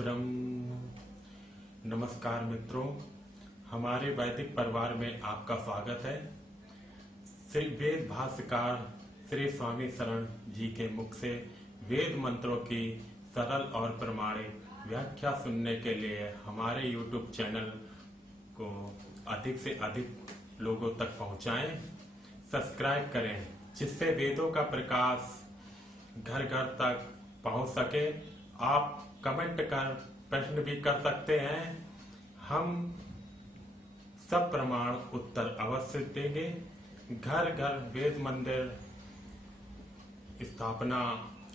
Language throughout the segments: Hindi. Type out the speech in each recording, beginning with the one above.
ब्रह्म। नमस्कार मित्रों, हमारे वैदिक परिवार में आपका स्वागत है। श्री वेद भाष्यकार श्री स्वामी शरण जी के मुख से वेद मंत्रों की सरल और प्रमाणिक व्याख्या सुनने के लिए हमारे YouTube चैनल को अधिक से अधिक लोगों तक पहुंचाएं, सब्सक्राइब करें, जिससे वेदों का प्रकाश घर घर तक पहुंच सके। आप कमेंट कर प्रश्न भी कर सकते हैं, हम सब प्रमाण उत्तर अवश्य देंगे। घर घर वेद मंदिर स्थापना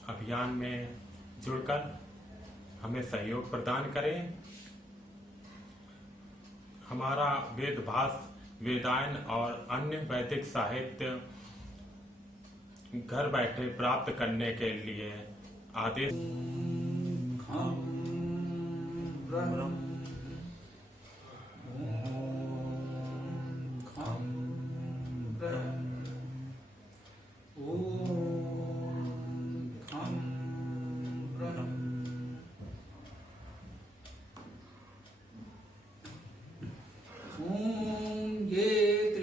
अभियान में जुड़कर हमें सहयोग प्रदान करें। हमारा वेद भाष्य, वेदायन और अन्य वैदिक साहित्य घर बैठे प्राप्त करने के लिए आदेश।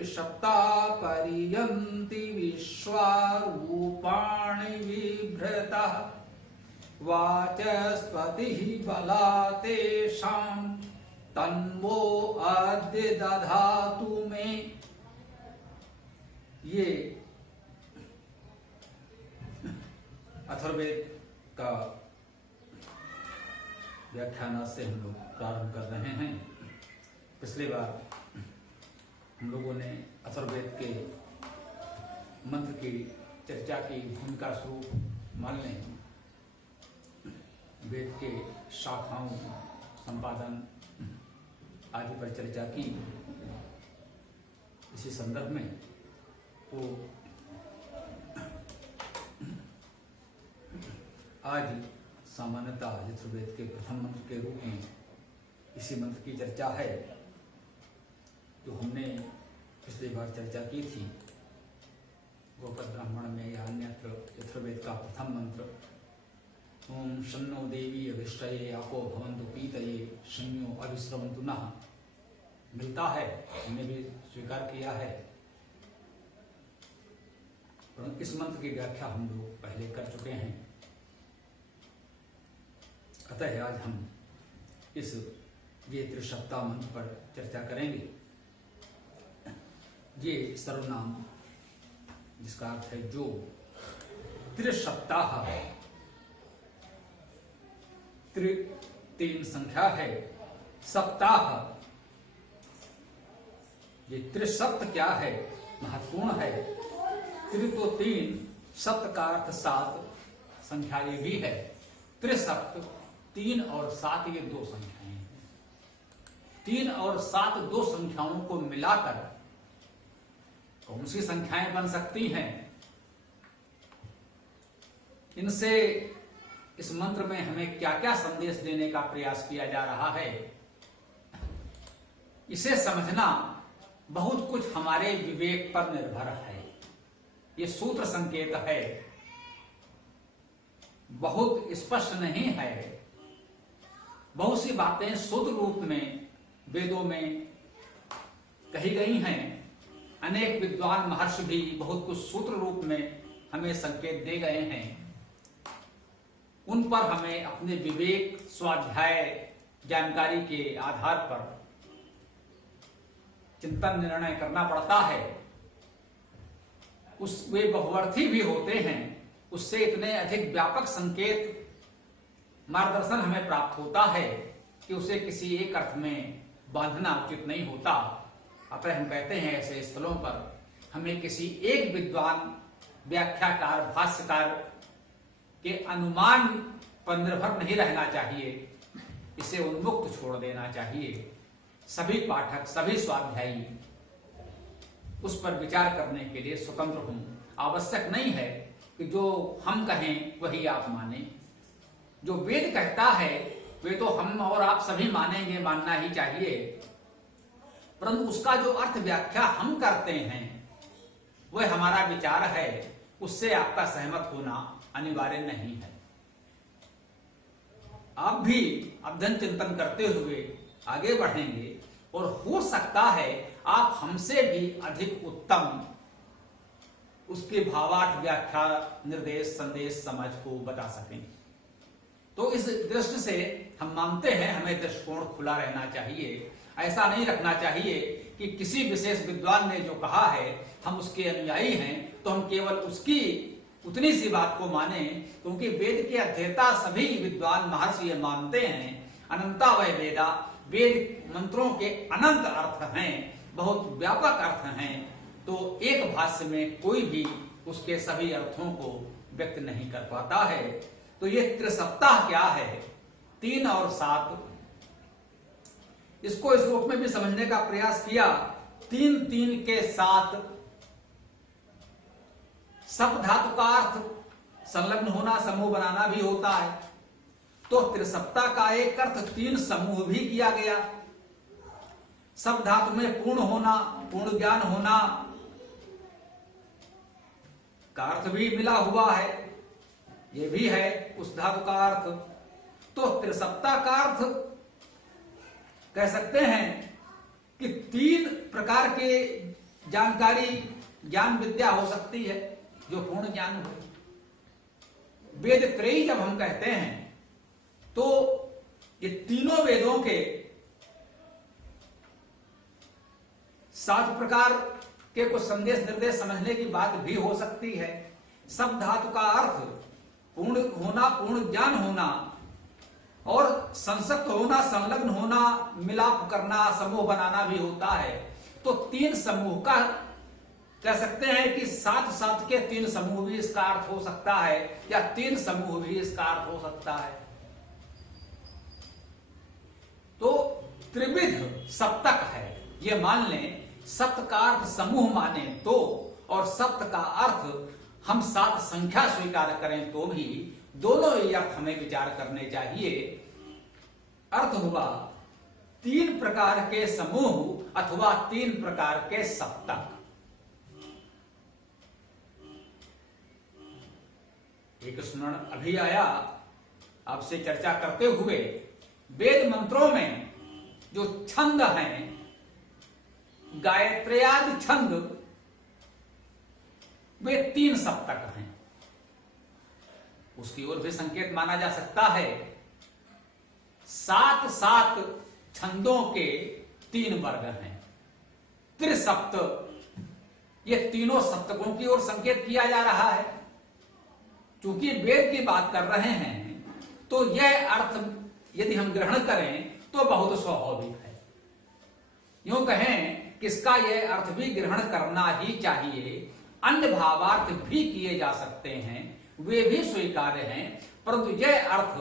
सप्ता पर्यन्ति विश्वारूपाणि बिभ्रतः वाचस्पतिः बलातेषां तन्वो अद्य दधातु मे। ये अथर्ववेद का व्याख्यान से हम लोग प्रारंभ कर रहे हैं। पिछली बार हम लोगों ने अथर्ववेद के मंत्र की चर्चा की, भूमिका स्वरूप मान लें, वेद के शाखाओं, संपादन आदि पर चर्चा की। इसी संदर्भ में तो आज सामान्यतः अथर्ववेद के प्रथम मंत्र के रूप में इसी मंत्र की चर्चा है, जो हमने पिछली बार चर्चा की थी। गोपद ब्राह्मण में या अन्यत्र अथर्ववेद का प्रथम मंत्र ओम शन्नो देवी अभिष्टये आपो भवन्तु पीतये शन्यो अभिस्रवन्तु नः मिलता है, हमने भी स्वीकार किया है। परंतु इस मंत्र की व्याख्या हम लोग पहले कर चुके हैं। अतः आज हम इस ये त्रिसप्ताह मंत्र पर चर्चा करेंगे। ये सर्वनाम, जिसका अर्थ है जो, त्रिसप्ताह, तीन संख्या है, सप्ताह, ये त्रिसप्त क्या है, महत्वपूर्ण है। त्रि तो तीन, सप्त का अर्थ सात, संख्या ये भी है। त्रिसप्त, 3 और 7 ये दो संख्याएं हैं। 3 और 7 दो संख्याओं को मिलाकर कौन सी संख्याएं बन सकती हैं? इनसे इस मंत्र में हमें क्या क्या संदेश देने का प्रयास किया जा रहा है, इसे समझना बहुत कुछ हमारे विवेक पर निर्भर है। ये सूत्र संकेत है, बहुत स्पष्ट नहीं है। बहुत सी बातें सूत्र रूप में वेदों में कही गई हैं। अनेक विद्वान महर्षि भी बहुत कुछ सूत्र रूप में हमें संकेत दे गए हैं। उन पर हमें अपने विवेक, स्वाध्याय, जानकारी के आधार पर चिंतन निर्णय करना पड़ता है। वे बहुअर्थी भी होते हैं, उससे इतने अधिक व्यापक संकेत, मार्गदर्शन हमें प्राप्त होता है कि उसे किसी एक अर्थ में बांधना उचित नहीं होता। अतः हम कहते हैं ऐसे स्थलों पर हमें किसी एक विद्वान, व्याख्याकार, भाष्यकार के अनुमान पर निर्भर नहीं रहना चाहिए। इसे उन्मुक्त छोड़ देना चाहिए। सभी पाठक, सभी स्वाध्यायी उस पर विचार करने के लिए स्वतंत्र हों। आवश्यक नहीं है कि जो हम कहें वही आप माने। जो वेद कहता है वे तो हम और आप सभी मानेंगे, मानना ही चाहिए। परंतु उसका जो अर्थ व्याख्या हम करते हैं वह हमारा विचार है, उससे आपका सहमत होना अनिवार्य नहीं है। आप भी अध्ययन चिंतन करते हुए आगे बढ़ेंगे और हो सकता है आप हमसे भी अधिक उत्तम उसके भावार्थ, व्याख्या, निर्देश, संदेश, समझ को बता सकें। तो इस दृष्टि से हम मानते हैं हमें दृष्टिकोण खुला रहना चाहिए। ऐसा नहीं रखना चाहिए कि किसी विशेष विद्वान ने जो कहा है हम उसके अनुयायी हैं तो हम केवल उसकी उतनी सी बात को माने, क्योंकि वेद के अध्येता सभी विद्वान महर्षि ये मानते हैं अनंता वै वेदा, वेद मंत्रों के अनंत अर्थ हैं, बहुत व्यापक अर्थ हैं। तो एक भाष्य में कोई भी उसके सभी अर्थों को व्यक्त नहीं कर पाता है। तो ये त्रिसप्ताह क्या है, 3 और 7, इसको इस रूप में भी समझने का प्रयास किया। 3 3 के 7 सप धातु का अर्थ संलग्न होना, समूह बनाना भी होता है। तो त्रिसप्ताह का एक अर्थ 3 समूह भी किया गया। सब धातु में पूर्ण होना, पूर्ण ज्ञान होना का अर्थ भी मिला हुआ है, ये भी है उस धातु का अर्थ। तो त्रिसप्ताह का अर्थ कह सकते हैं कि 3 प्रकार के जानकारी, ज्ञान विद्या हो सकती है जो पूर्ण ज्ञान हो। वेद त्रयी जब हम कहते हैं तो ये तीनों वेदों के 7 प्रकार के कुछ संदेश निर्देश समझने की बात भी हो सकती है। सब धातु का अर्थ पूर्ण होना, पूर्ण ज्ञान होना और संसक्त होना, संलग्न होना, मिलाप करना, समूह बनाना भी होता है। तो 3 समूह का कह सकते हैं कि 7 के 3 समूह भी इसका अर्थ हो सकता है, या 3 समूह भी इसका अर्थ हो सकता है। तो त्रिविध सप्तक है, ये मान लें। सप्त का अर्थ समूह माने तो, और सप्त का अर्थ हम 7 संख्या स्वीकार करें तो भी, दोनों ही अर्थ हमें विचार करने चाहिए। अर्थ हुआ 3 प्रकार के समूह अथवा 3 प्रकार के सप्तक। एक स्मरण अभी आया आपसे चर्चा करते हुए, वेद मंत्रों में जो छंद हैं, गायत्र्यादि छंद, वे 3 सप्तक हैं। उसकी ओर भी संकेत माना जा सकता है। 7 छंदों के 3 वर्ग हैं। त्रिसप्त, ये तीनों सप्तकों की ओर संकेत किया जा रहा है। चूंकि वेद की बात कर रहे हैं तो यह अर्थ यदि हम ग्रहण करें तो बहुत स्वाभाविक है। यूं कहें कि इसका यह अर्थ भी ग्रहण करना ही चाहिए। अन्य भावार्थ भी किए जा सकते हैं, वे भी स्वीकार्य हैं, परंतु यह अर्थ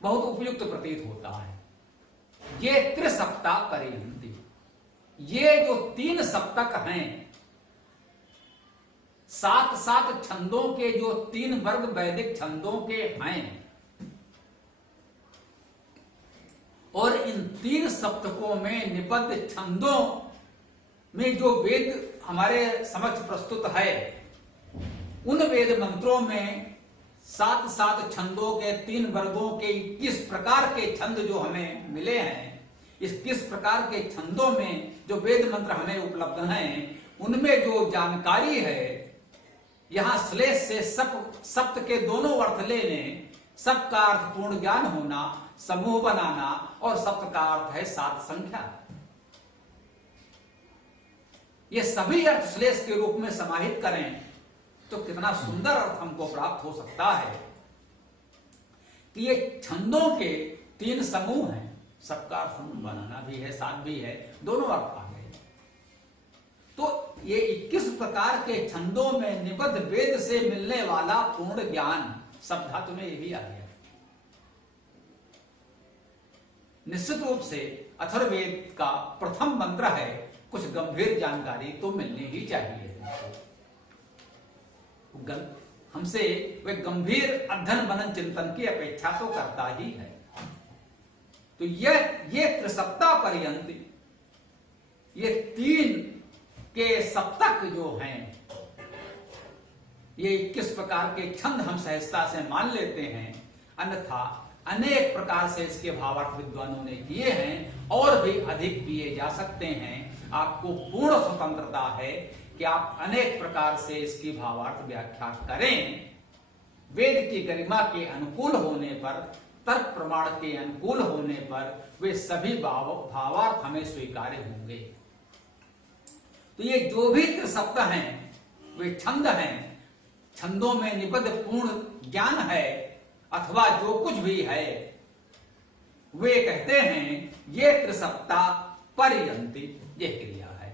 बहुत उपयुक्त प्रतीत होता है। ये त्रिसप्ताह परिहंति, ये जो 3 सप्तक हैं, 7 छंदों के जो 3 वर्ग वैदिक छंदों के हैं, और इन 3 सप्तकों में निबद्ध छंदों में जो वेद हमारे समक्ष प्रस्तुत है, उन वेद मंत्रों में 7 छंदों के 3 वर्गों के 21 प्रकार के छंद जो हमें मिले हैं, इस 21 प्रकार के छंदों में जो वेद मंत्र हमें उपलब्ध हैं, उनमें जो जानकारी है, यहां श्लेष से सप्त के दोनों अर्थ लेने, सब का अर्थ पूर्ण ज्ञान होना, समूह बनाना, और सप्त का अर्थ है 7 संख्या। ये सभी अर्थ श्लेष के रूप में समाहित करें तो कितना सुंदर अर्थ हमको प्राप्त हो सकता है कि ये छंदों के 3 समूह हैं। सबका अर्थ समूह बनाना भी है, 7 भी है, दोनों अर्थ आ गए। तो ये 21 प्रकार के छंदों में निबद्ध वेद से मिलने वाला पूर्ण ज्ञान सब धातु में ये भी आ गया। निश्चित रूप से अथर्ववेद का प्रथम मंत्र है, कुछ गंभीर जानकारी तो मिलनी ही चाहिए। हमसे वे गंभीर अध्ययन मनन चिंतन की अपेक्षा तो करता ही है। तो ये त्रिसप्ताह पर्यंत ये 3 के सप्तक जो हैं, ये 21 प्रकार के छंद हम सहजता से मान लेते हैं। अन्यथा अनेक प्रकार से इसके भावार्थ विद्वानों ने किए हैं और भी अधिक किए जा सकते हैं। आपको पूर्ण स्वतंत्रता है कि आप अनेक प्रकार से इसकी भावार्थ व्याख्या करें। वेद की गरिमा के अनुकूल होने पर, तर्क प्रमाण के अनुकूल होने पर वे सभी भावार्थ हमें स्वीकार्य होंगे। तो ये जो भी त्रिसप्त हैं वे छंद हैं, छंदों में निबद्ध पूर्ण ज्ञान है अथवा जो कुछ भी है, वे कहते हैं ये त्रिसप्ता परियंती, ये क्रिया है।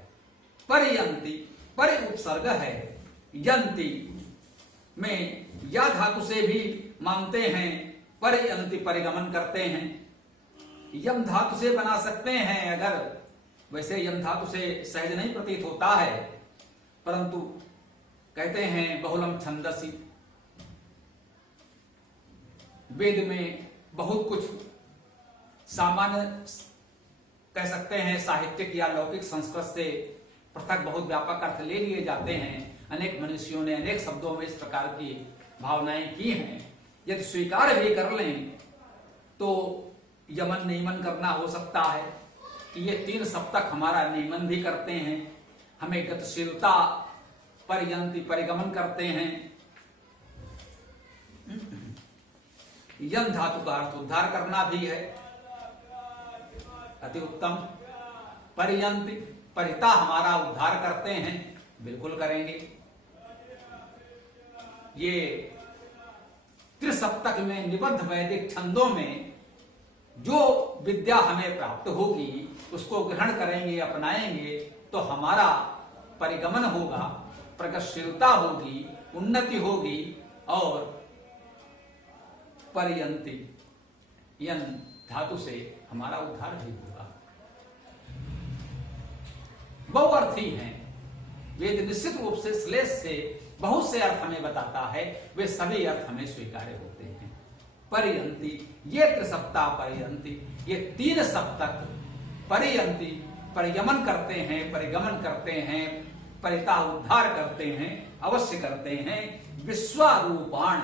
परियंती परि उपसर्ग है, यंती में या धातु से भी मानते हैं, परियंती परिगमन करते हैं। यम धातु से बना सकते हैं, अगर वैसे यम धातु से सहज नहीं प्रतीत होता है, परंतु कहते हैं बहुलम छंदसी। वेद में बहुत कुछ सामान्य कह सकते हैं साहित्यिक या लौकिक संस्कृत से पृथक बहुत व्यापक अर्थ ले लिए जाते हैं। अनेक मनुष्यों ने अनेक शब्दों में इस प्रकार की भावनाएं की हैं। यदि स्वीकार भी कर लें तो यमन नियमन करना हो सकता है कि ये तीन सप्तक हमारा नियमन भी करते हैं, हमें गतिशीलता परियंती परिगमन करते हैं। यम धातु का अर्थ उद्धार करना भी है, अति उत्तम। परियंती परिता हमारा उद्धार करते हैं, बिल्कुल करेंगे। ये त्रिसप्तक में निबद्ध वैदिक छंदों में जो विद्या हमें प्राप्त होगी उसको ग्रहण करेंगे, अपनाएंगे तो हमारा परिगमन होगा, प्रगतिशीलता होगी, उन्नति होगी और परियंती यन धातु से हमारा उद्धार भी होगा। बहुअर्थी हैं वेद, निश्चित रूप से श्लेष से बहुत से अर्थ हमें बताता है, वे सभी अर्थ हमें स्वीकार्य होते हैं। परियंती ये त्रिसप्ता परियंती, ये तीन सप्तक परियंती परिगमन करते हैं, परिगमन करते हैं, परिता उद्धार करते हैं, अवश्य करते हैं। विश्वारूपाण,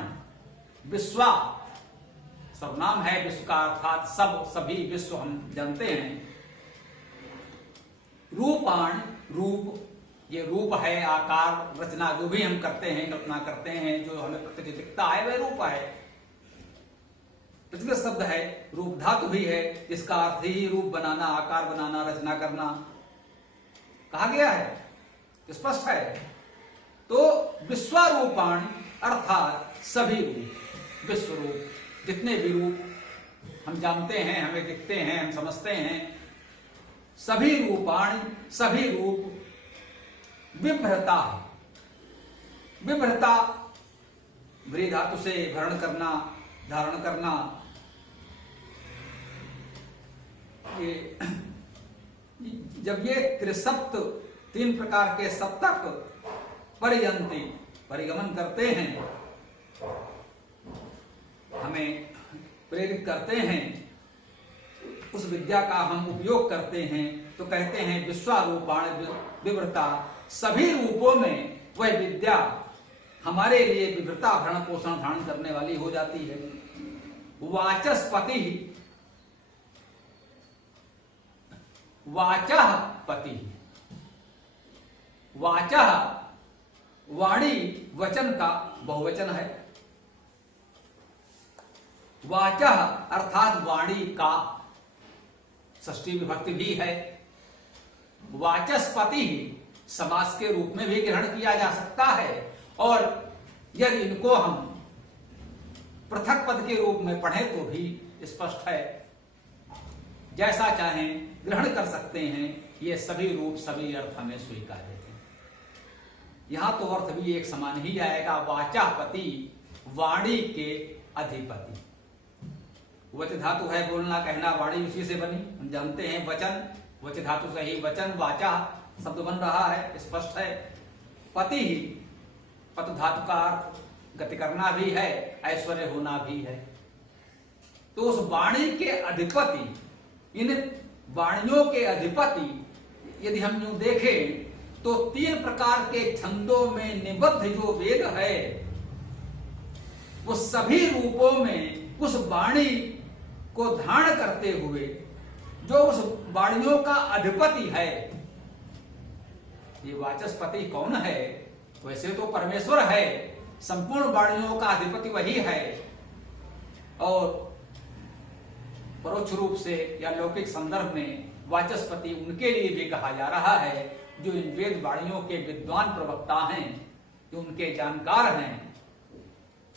विश्वा सर्वनाम है, विश्व का अर्थात सब, सभी, विश्व हम जानते हैं। रूपाण रूप, ये रूप है, आकार, रचना जो भी हम करते हैं, कल्पना करते हैं, जो हमें प्रत्यक्ष दिखता है वह रूप है। प्रचलित शब्द है, रूप धातु भी है, जिसका अर्थ ही रूप बनाना, आकार बनाना, रचना करना कहा गया है, स्पष्ट है। तो विश्वरूपाण अर्थात सभी रूप, विश्व रूप, जितने भी रूप हम जानते हैं, हमें दिखते हैं, हम समझते हैं, सभी रूपाण, सभी रूप। विभ्रता, विभ्रता व्री धातु से भरण करना, धारण करना। ये जब ये त्रिसप्त तीन प्रकार के सप्तक परियंती परिगमन करते हैं, हमें प्रेरित करते हैं, उस विद्या का हम उपयोग करते हैं, तो कहते हैं विश्वारूपाण विवृता, सभी रूपों में वह विद्या हमारे लिए विवृता भरण पोषण धारण करने वाली हो जाती है। वाचस्पति, वाचः पति, वाचः वाणी वचन का बहुवचन है। वाचः अर्थात वाणी का षष्ठी विभक्ति भी है। वाचस्पति समास के रूप में भी ग्रहण किया जा सकता है, और यदि इनको हम पृथक पद के रूप में पढ़ें तो भी स्पष्ट है। जैसा चाहें ग्रहण कर सकते हैं, ये सभी रूप, सभी अर्थ हमें स्वीकार्य हैं। यहां तो अर्थ भी एक समान ही आएगा। वाचापति, वाणी के अधिपति। वच धातु है धातु कहना, वाणी उसी से बनी, हम जानते हैं। वचन, वच धातु से ही वचन, वाचा शब्द बन रहा है, स्पष्ट है। पति ही, पत धातु का अर्थ गति करना भी है, ऐश्वर्य होना भी है। तो उस वाणी के अधिपति, इन वाणियों के अधिपति यदि हम यूं देखें तो तीन प्रकार के छंदों में निबद्ध जो वेद है, वो सभी रूपों में उस वाणी को धारण करते हुए जो उस वाणियों का अधिपति है। ये वाचस्पति कौन है? वैसे तो परमेश्वर है, संपूर्ण वाणियों का अधिपति वही है, और परोक्ष रूप से या लौकिक संदर्भ में वाचस्पति उनके लिए भी कहा जा रहा है जो इन वेद वाणियों के विद्वान प्रवक्ता हैं, जो उनके जानकार हैं,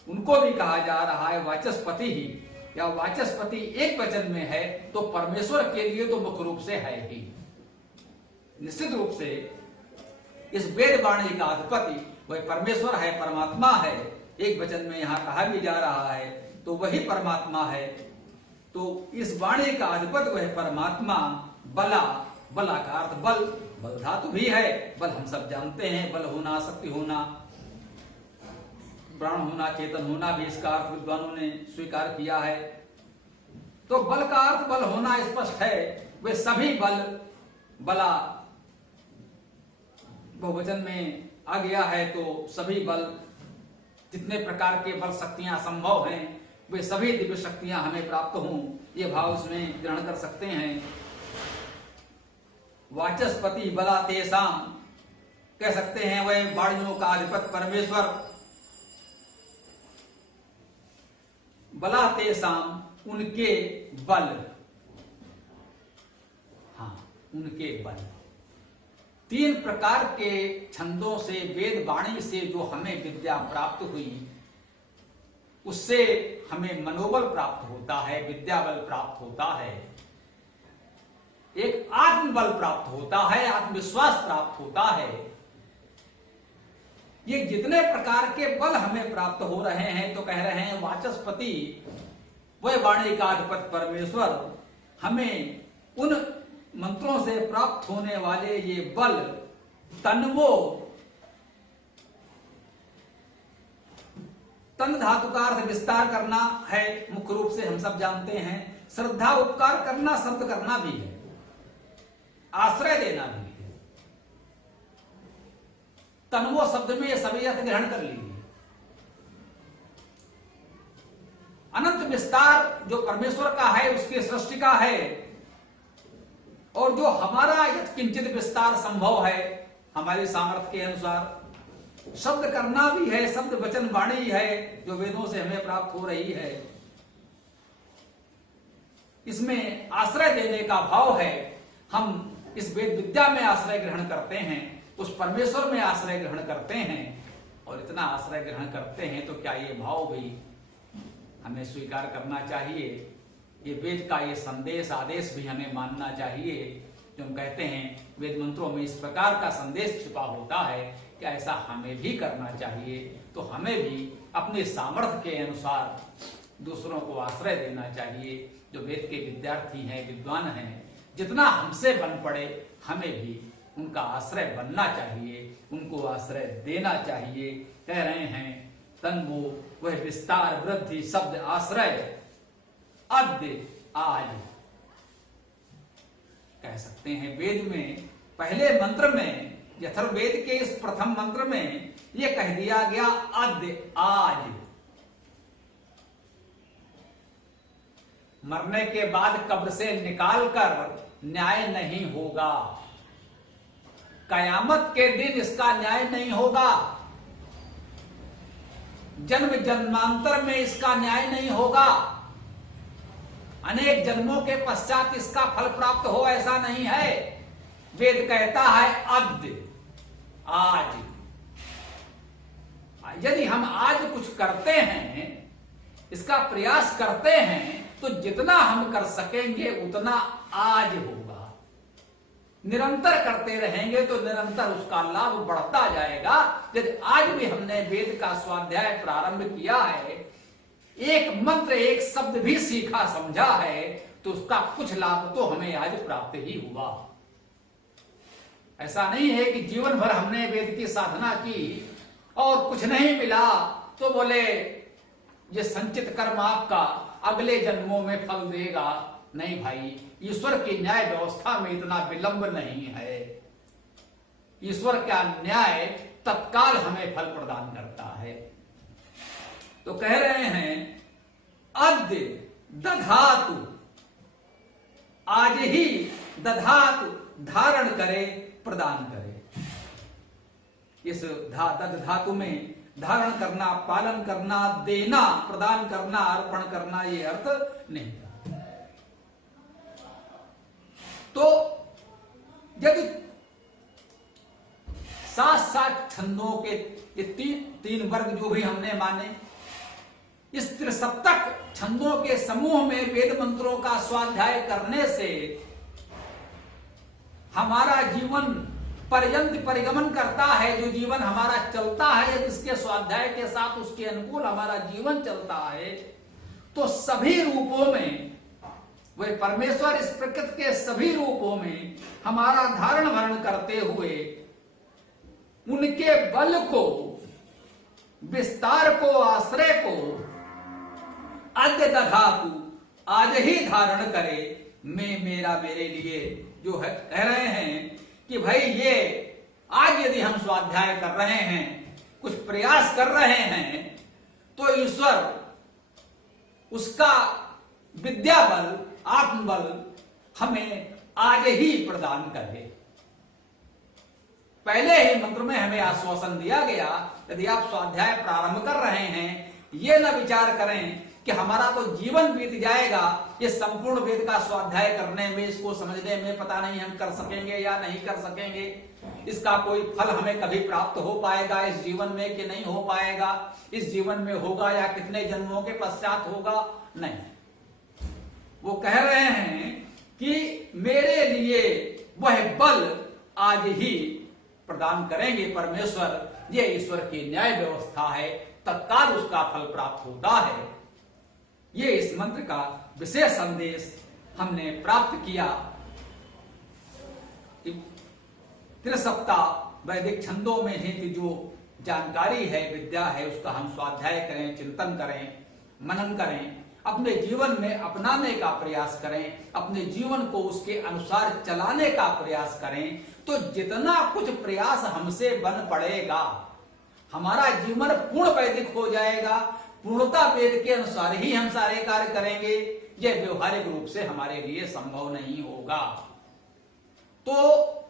उनको भी कहा जा रहा है वाचस्पति ही। या वाचस्पति एक वचन में है तो परमेश्वर के लिए तो मुख्य रूप से है ही। निश्चित रूप से इस वेद वाणी का अधिपति वह परमेश्वर है, परमात्मा है। एक वचन में यहां कहा भी जा रहा है तो वही परमात्मा है। तो इस वाणी का अधिपति वह परमात्मा। बला, बला का अर्थ बल, बल धातु भी है। बल हम सब जानते हैं, बल होना, शक्ति होना, प्राण होना, चेतन होना भी इसका अर्थ विद्वानों ने स्वीकार किया है। तो बल का अर्थ बल होना स्पष्ट है। वे सभी बल, बला बहुवचन में आ गया है तो सभी बल, जितने प्रकार के बल शक्तियां संभव हैं वे सभी दिव्य शक्तियां हमें प्राप्त हों, ये भाव इसमें ग्रहण कर सकते हैं। वाचस्पति बला तेसाम कह सकते हैं वह वाणियों का अधिपति परमेश्वर। बला तेसाम उनके बल, हाँ उनके बल। तीन प्रकार के छंदों से, वेद वाणी से जो हमें विद्या प्राप्त हुई उससे हमें मनोबल प्राप्त होता है, विद्या बल प्राप्त होता है, एक आत्मबल प्राप्त होता है, आत्मविश्वास प्राप्त होता है। ये जितने प्रकार के बल हमें प्राप्त हो रहे हैं तो कह रहे हैं वाचस्पति वह वाणी का अधिपति परमेश्वर हमें उन मंत्रों से प्राप्त होने वाले ये बल तन्वो, तन धातु का अर्थ विस्तार करना है, मुख्य रूप से हम सब जानते हैं। श्रद्धा उपकार करना, शब्द करना भी है, आश्रय देना भी है। तन्वो शब्द में ये सभी अर्थ ग्रहण कर लीजिए। अनंत विस्तार जो परमेश्वर का है, उसकी सृष्टि का है, और जो हमारा किंचित विस्तार संभव है हमारी सामर्थ्य के अनुसार। शब्द करना भी है, शब्द वचन वाणी है जो वेदों से हमें प्राप्त हो रही है। इसमें आश्रय देने का भाव है। हम इस वेद विद्या में आश्रय ग्रहण करते हैं, उस परमेश्वर में आश्रय ग्रहण करते हैं, और इतना आश्रय ग्रहण करते हैं तो क्या ये भाव भी हमें स्वीकार करना चाहिए। ये वेद का ये संदेश, आदेश भी हमें मानना चाहिए। जो हम कहते हैं वेद मंत्रों में इस प्रकार का संदेश छिपा होता है कि ऐसा हमें भी करना चाहिए। तो हमें भी अपने सामर्थ्य के अनुसार दूसरों को आश्रय देना चाहिए। जो वेद के विद्यार्थी हैं, विद्वान हैं, जितना हमसे बन पड़े हमें भी उनका आश्रय बनना चाहिए, उनको आश्रय देना चाहिए। कह रहे हैं तन्वो वह विस्तार, वृद्धि, शब्द, आश्रय, अद्य, आज कह सकते हैं। वेद में पहले मंत्र में, यथर्वेद के इस प्रथम मंत्र में यह कह दिया गया अद्य, आज। मरने के बाद कब्र से निकालकर न्याय नहीं होगा, कयामत के दिन इसका न्याय नहीं होगा, जन्म जन्मांतर में इसका न्याय नहीं होगा, अनेक जन्मों के पश्चात इसका फल प्राप्त हो, ऐसा नहीं है। वेद कहता है अद्य, आज। यदि हम आज कुछ करते हैं, इसका प्रयास करते हैं, तो जितना हम कर सकेंगे उतना आज होगा। निरंतर करते रहेंगे तो निरंतर उसका लाभ बढ़ता जाएगा। यदि आज भी हमने वेद का स्वाध्याय प्रारंभ किया है, एक मंत्र, एक शब्द भी सीखा समझा है, तो उसका कुछ लाभ तो हमें आज प्राप्त ही हुआ। ऐसा नहीं है कि जीवन भर हमने वेद की साधना की और कुछ नहीं मिला तो बोले ये संचित कर्म आपका अगले जन्मों में फल देगा। नहीं भाई, ईश्वर की न्याय व्यवस्था में इतना विलंब नहीं है। ईश्वर का न्याय तत्काल हमें फल प्रदान करता है। तो कह रहे हैं अद्य दधातु, आज ही दधातु, धारण करे, प्रदान करे। इस दध धातु में धारण करना, पालन करना, देना, प्रदान करना, अर्पण करना, ये अर्थ नहीं था। तो यदि सात छंदों के ये तीन वर्ग जो भी हमने माने, इस त्रिसप्तक छंदों के समूह में वेद मंत्रों का स्वाध्याय करने से हमारा जीवन पर्यंत परिगमन करता है। जो जीवन हमारा चलता है, यदि इसके स्वाध्याय के साथ उसके अनुकूल हमारा जीवन चलता है, तो सभी रूपों में वह परमेश्वर इस प्रकृति के सभी रूपों में हमारा धारण भरण करते हुए उनके बल को, विस्तार को, आश्रय को अद्य दधातु, आज ही धारण करे, मैं, मेरा, मेरे लिए जो है कह रहे हैं कि भाई ये आज यदि हम स्वाध्याय कर रहे हैं, कुछ प्रयास कर रहे हैं, तो ईश्वर उसका विद्या बल, आत्मबल हमें आज ही प्रदान करे। पहले ही मंत्र में हमें आश्वासन दिया गया, यदि आप स्वाध्याय प्रारंभ कर रहे हैं, ये न विचार करें कि हमारा तो जीवन बीत जाएगा ये संपूर्ण वेद का स्वाध्याय करने में, इसको समझने में, पता नहीं हम कर सकेंगे या नहीं कर सकेंगे, इसका कोई फल हमें कभी प्राप्त हो पाएगा इस जीवन में कि नहीं हो पाएगा, इस जीवन में होगा या कितने जन्मों के पश्चात होगा। नहीं, वो कह रहे हैं कि मेरे लिए वह बल आज ही प्रदान करेंगे परमेश्वर। ये ईश्वर की न्याय व्यवस्था है, तत्काल उसका फल प्राप्त होता है। ये इस मंत्र का विशेष संदेश हमने प्राप्त किया। त्रिसप्ताह वैदिक छंदों में ही जो जानकारी है, विद्या है, उसका हम स्वाध्याय करें, चिंतन करें, मनन करें, अपने जीवन में अपनाने का प्रयास करें, अपने जीवन को उसके अनुसार चलाने का प्रयास करें, तो जितना कुछ प्रयास हमसे बन पड़ेगा, हमारा जीवन पूर्ण वैदिक हो जाएगा। पूर्णता वेद के अनुसार ही हम सारे कार्य करेंगे, यह व्यवहारिक रूप से हमारे लिए संभव नहीं होगा। तो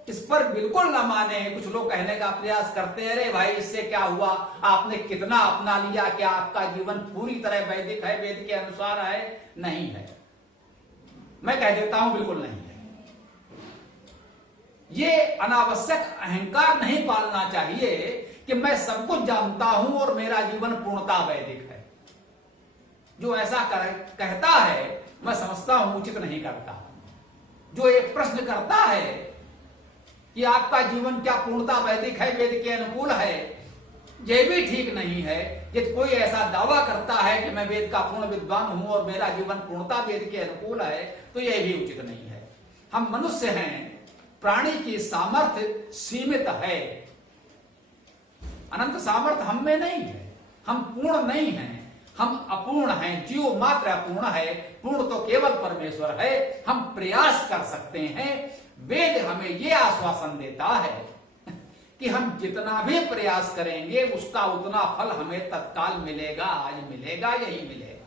इस पर बिल्कुल न माने। कुछ लोग कहने का प्रयास करते हैं, अरे भाई इससे क्या हुआ, आपने कितना अपना लिया, क्या आपका जीवन पूरी तरह वैदिक है, वेद के अनुसार है? नहीं है। मैं कह देता हूं बिल्कुल नहीं है। ये अनावश्यक अहंकार नहीं पालना चाहिए कि मैं सब कुछ जानता हूं और मेरा जीवन पूर्णता वैदिक है। जो ऐसा कहता है, मैं समझता हूं उचित नहीं करता। जो एक प्रश्न करता है कि आपका जीवन क्या पूर्णता वैदिक है, वेद के अनुकूल है, यह भी ठीक नहीं है। यदि कोई ऐसा दावा करता है कि मैं वेद का पूर्ण विद्वान हूं और मेरा जीवन पूर्णता वेद के अनुकूल है, तो यह भी उचित नहीं है। हम मनुष्य हैं, प्राणी की सामर्थ्य सीमित है, अनंत सामर्थ्य हम में नहीं है। हम पूर्ण नहीं हैं, हम अपूर्ण हैं। जीव मात्र अपूर्ण है, पूर्ण तो केवल परमेश्वर है। हम प्रयास कर सकते हैं। वेद हमें यह आश्वासन देता है कि हम जितना भी प्रयास करेंगे उसका उतना फल हमें तत्काल मिलेगा, आज मिलेगा, यही मिलेगा।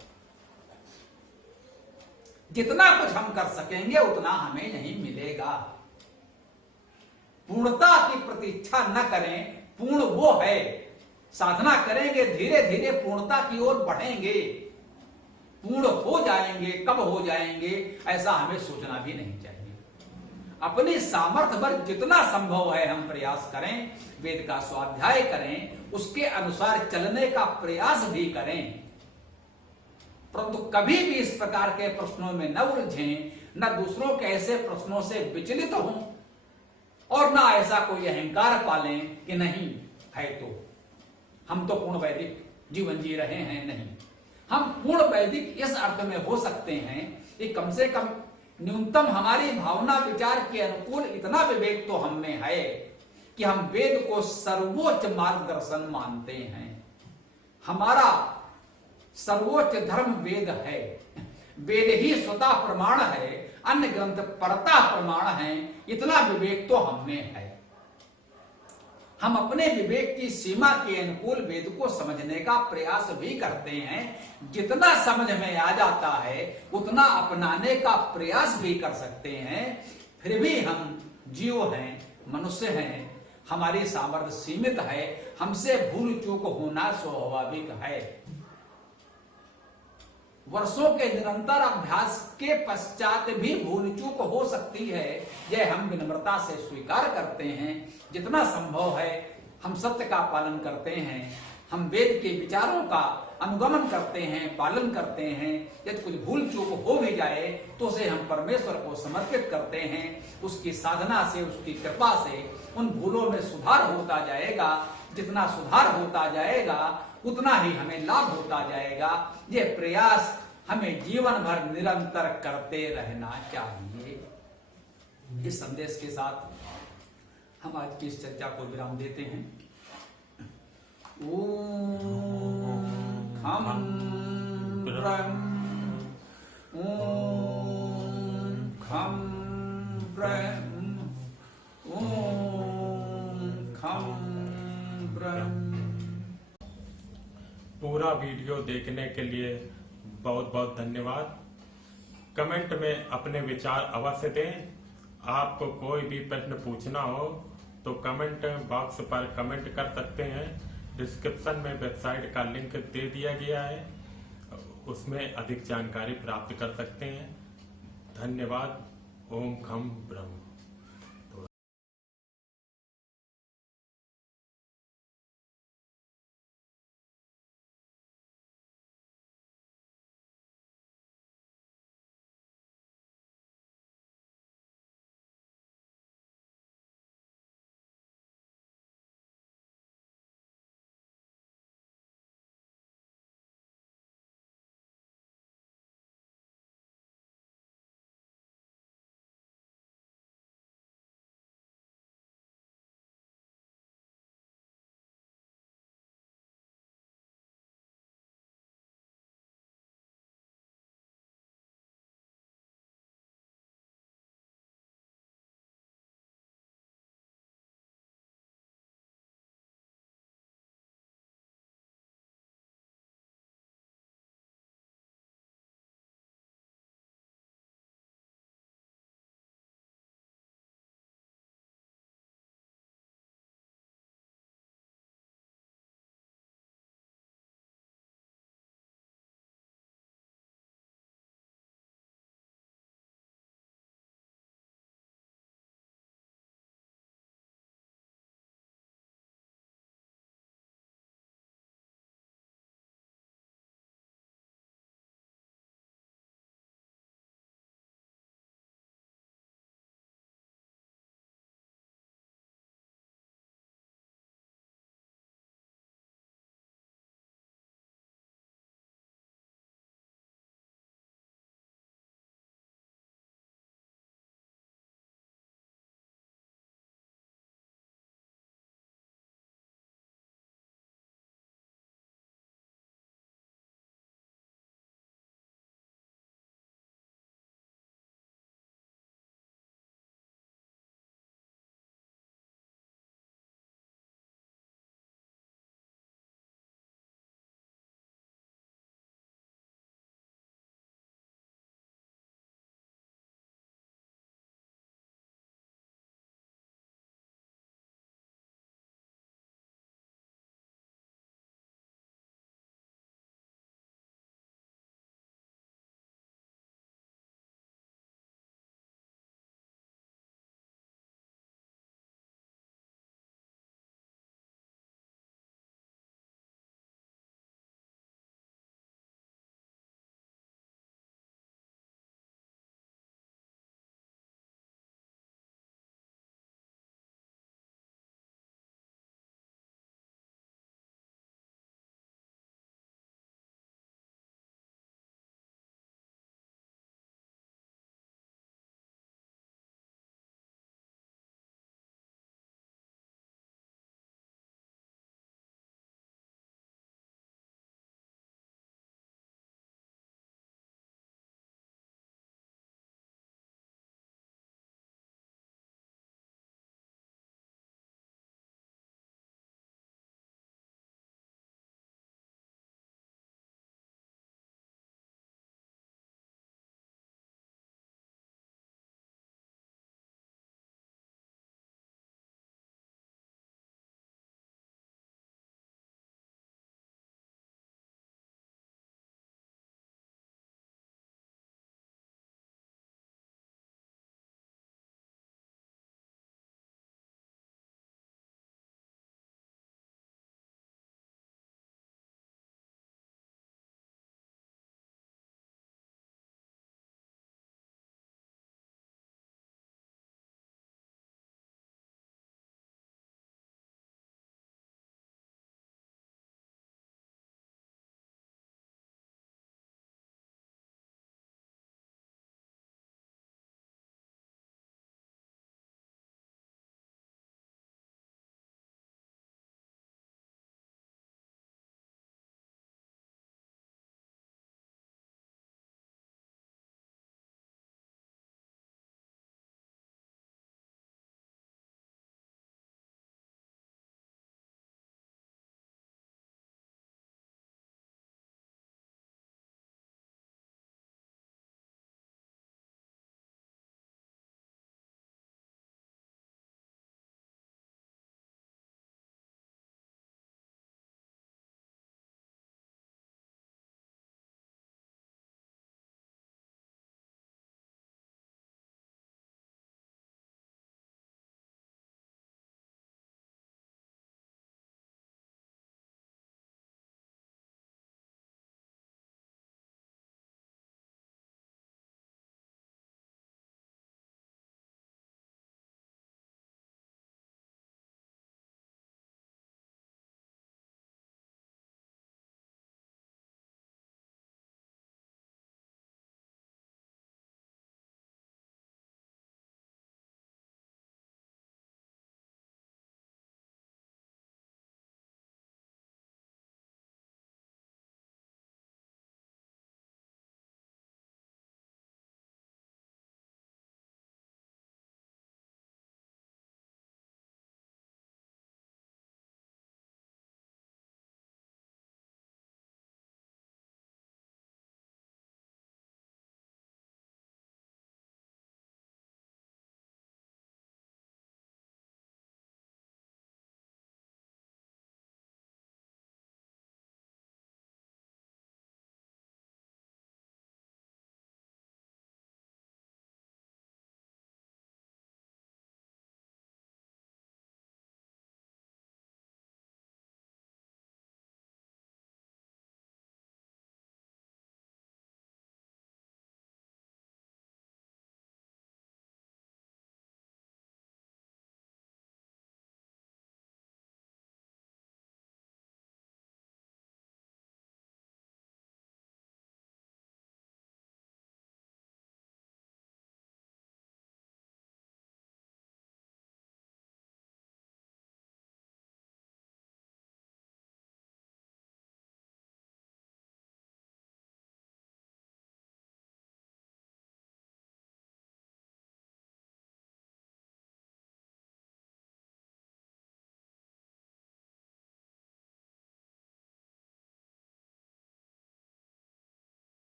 जितना कुछ हम कर सकेंगे उतना हमें यही मिलेगा। पूर्णता की प्रतीक्षा न करें, पूर्ण वो है। साधना करेंगे, धीरे धीरे पूर्णता की ओर बढ़ेंगे, पूर्ण हो जाएंगे। कब हो जाएंगे ऐसा हमें सोचना भी नहीं चाहिए। अपनी सामर्थ्य पर जितना संभव है हम प्रयास करें, वेद का स्वाध्याय करें, उसके अनुसार चलने का प्रयास भी करें। परंतु कभी भी इस प्रकार के प्रश्नों में न उलझें, न दूसरों के ऐसे प्रश्नों से विचलित हों, और ना ऐसा कोई अहंकार पालें कि नहीं है तो हम तो पूर्ण वैदिक जीवन जी रहे हैं। नहीं, हम पूर्ण वैदिक इस अर्थ में हो सकते हैं कि कम से कम न्यूनतम हमारी भावना विचार के अनुकूल इतना विवेक तो हम में है कि हम वेद को सर्वोच्च मार्गदर्शन मानते हैं। हमारा सर्वोच्च धर्म वेद है। वेद ही स्वतः प्रमाण है, अन्य ग्रंथ परता प्रमाण है। इतना विवेक तो हम में है। हम अपने विवेक की सीमा के अनुकूल वेद को समझने का प्रयास भी करते हैं। जितना समझ में आ जाता है उतना अपनाने का प्रयास भी कर सकते हैं। फिर भी हम जीव हैं, मनुष्य हैं, हमारी सामर्थ्य सीमित है, हमसे भूल चूक होना स्वाभाविक है। वर्षों के निरंतर अभ्यास के पश्चात भी भूल चूक हो सकती है, यह हम विनम्रता से स्वीकार करते हैं। जितना संभव है हम सत्य का पालन करते हैं, हम वेद के विचारों का अनुगमन करते हैं, पालन करते हैं। यदि कुछ भूल चूक हो भी जाए तो उसे हम परमेश्वर को समर्पित करते हैं। उसकी साधना से, उसकी कृपा से उन भूलों में सुधार होता जाएगा। जितना सुधार होता जाएगा उतना ही हमें लाभ होता जाएगा। यह प्रयास हमें जीवन भर निरंतर करते रहना चाहिए। इस संदेश के साथ हम आज की इस चर्चा को विराम देते हैं। ओम खम ब्रह्म, ओम खम ब्रह्म, ओम खम ब्रह्म। पूरा वीडियो देखने के लिए बहुत बहुत धन्यवाद। कमेंट में अपने विचार अवश्य दें। आपको कोई भी प्रश्न पूछना हो तो कमेंट बॉक्स पर कमेंट कर सकते हैं। डिस्क्रिप्शन में वेबसाइट का लिंक दे दिया गया है, उसमें अधिक जानकारी प्राप्त कर सकते हैं। धन्यवाद। ओम खम ब्रह्म।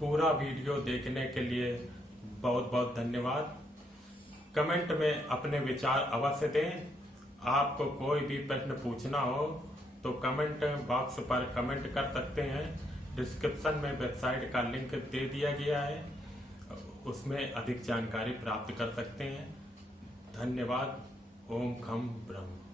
पूरा वीडियो देखने के लिए बहुत बहुत धन्यवाद। कमेंट में अपने विचार अवश्य दें। आपको कोई भी प्रश्न पूछना हो तो कमेंट बॉक्स पर कमेंट कर सकते हैं। डिस्क्रिप्शन में वेबसाइट का लिंक दे दिया गया है, उसमें अधिक जानकारी प्राप्त कर सकते हैं। धन्यवाद। ओम खम ब्रह्म।